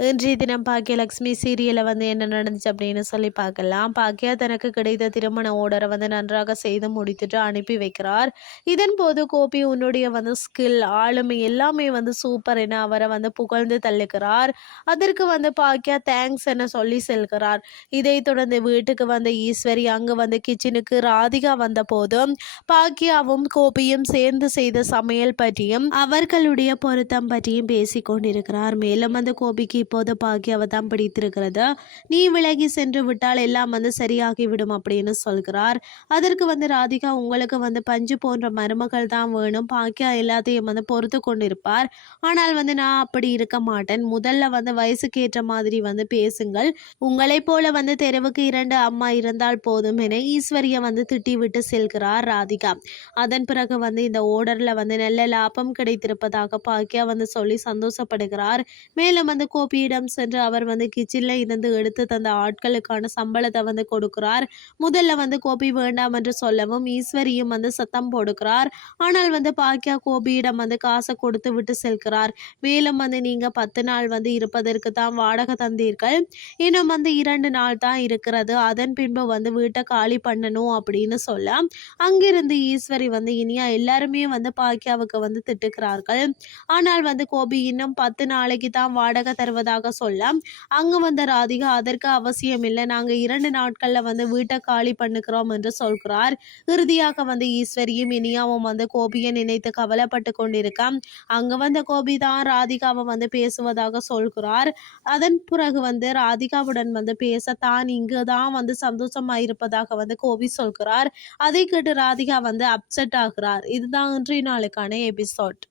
இன்றைய தினம் பாக்கியலக்ஷ்மி சீரியலில் வந்து என்ன நடந்துச்சு அப்படின்னு சொல்லி பார்க்கலாம். பாக்கியா தனக்கு கிடைத்த திருமண ஓடரை வந்து நன்றாக செய்து முடித்துட்டு அனுப்பி வைக்கிறார். இதன் போது கோபி உன்னுடைய வந்து ஸ்கில் ஆளுமை எல்லாமே வந்து சூப்பர் என அவரை வந்து புகழ்ந்து தள்ளுகிறார். அதற்கு வந்து பாக்கியா தேங்க்ஸ் என சொல்லி செல்கிறார். இதைத் தொடர்ந்து வீட்டுக்கு வந்த ஈஸ்வரி அங்கு வந்து கிச்சனுக்கு ராதிகா வந்த போதும் பாக்கியாவும் கோபியும் சேர்ந்து செய்த சமையல் பற்றியும் அவர்களுடைய பொருத்தம் பற்றியும் பேசிக் கொண்டிருக்கிறார். மேலும் அந்த கோபிக்கு இப்போது பாக்கியாவை தான் பிடித்திருக்கிறது? நீ விலகி சென்று விட்டால் எல்லாம் வந்து சரியாகிவிடும் அப்படின்னு சொல்கிறார். அதற்கு வந்து ராதிகா உங்களுக்கு வந்து பஞ்சு போன்ற மருமகள் தான் வேணும். பாக்கியா எல்லாத்தையும் வந்து பொறுத்து கொண்டிருப்பார். ஆனால் வந்து நான் அப்படி இருக்க மாட்டேன். முதல்ல வந்து வயசுக்கு ஏற்ற மாதிரி வந்து பேசுங்கள். உங்களைப் போல வந்து தெருவுக்கு இரண்டு அம்மா இருந்தால் போதும் என ஈஸ்வரியை வந்து திட்டிவிட்டு செல்கிறார் ராதிகா. அதன் பிறகு வந்து இந்த ஓர்டரில் வந்து நல்ல லாபம் கிடைத்திருப்பதாக பாக்கியா வந்து சொல்லி சந்தோஷப்படுகிறார். மேலும் வந்து கோபியிடம் சென்று அவர் வந்து கிச்சனில் இருந்து எடுத்து தந்த ஆட்களுக்கான சம்பளத்தை வந்து கொடுக்கிறார். முதல்ல வந்து கோபி வேண்டாம் என்று சொல்லவும் ஈஸ்வரியும் வந்து சத்தம் போடுகிறார். ஆனால் வந்து பாக்கியா கோபியிடம் வந்து காசை கொடுத்து விட்டு செல்கிறார். மேலும் வந்து நீங்க பத்து நாள் வந்து இருப்பதற்கு தான் வாடகை தந்தீர்கள். இன்னும் வந்து இரண்டு நாள் தான் இருக்கிறது. அதன் பின்பு வந்து வீட்டை காலி பண்ணணும் அப்படின்னு சொல்ல அங்கிருந்து ஈஸ்வரி வந்து இனியா எல்லாருமே வந்து பாக்கியாவுக்கு வந்து திட்டுக்கிறார்கள் ஆனால் வந்து கோபி இன்னும் பத்து நாளைக்கு தான் வாடகை வருவதாக சொல்ல அங்கு வந்த ராதிகா அதற்கு அவசியம் இல்லை. நாங்கள் இரண்டு நாட்களில் வந்து வீட்டை காலி பண்ணுகிறோம் என்று சொல்கிறார். இறுதியாக வந்து ஈஸ்வரியும் இனியாவும் வந்து கோபியை நினைத்து கவலைப்பட்டு கொண்டிருக்க அங்கு வந்த கோபி தான் ராதிகாவை வந்து பேசுவதாக சொல்கிறார். அதன் பிறகு வந்து ராதிகாவுடன் வந்து பேச தான் இங்கு தான் வந்து சந்தோஷமா இருப்பதாக வந்து கோபி சொல்கிறார். அதை கேட்டு ராதிகா வந்து அப்செட் ஆகிறார். இதுதான் இன்றைய நாளுக்கான எபிசோட்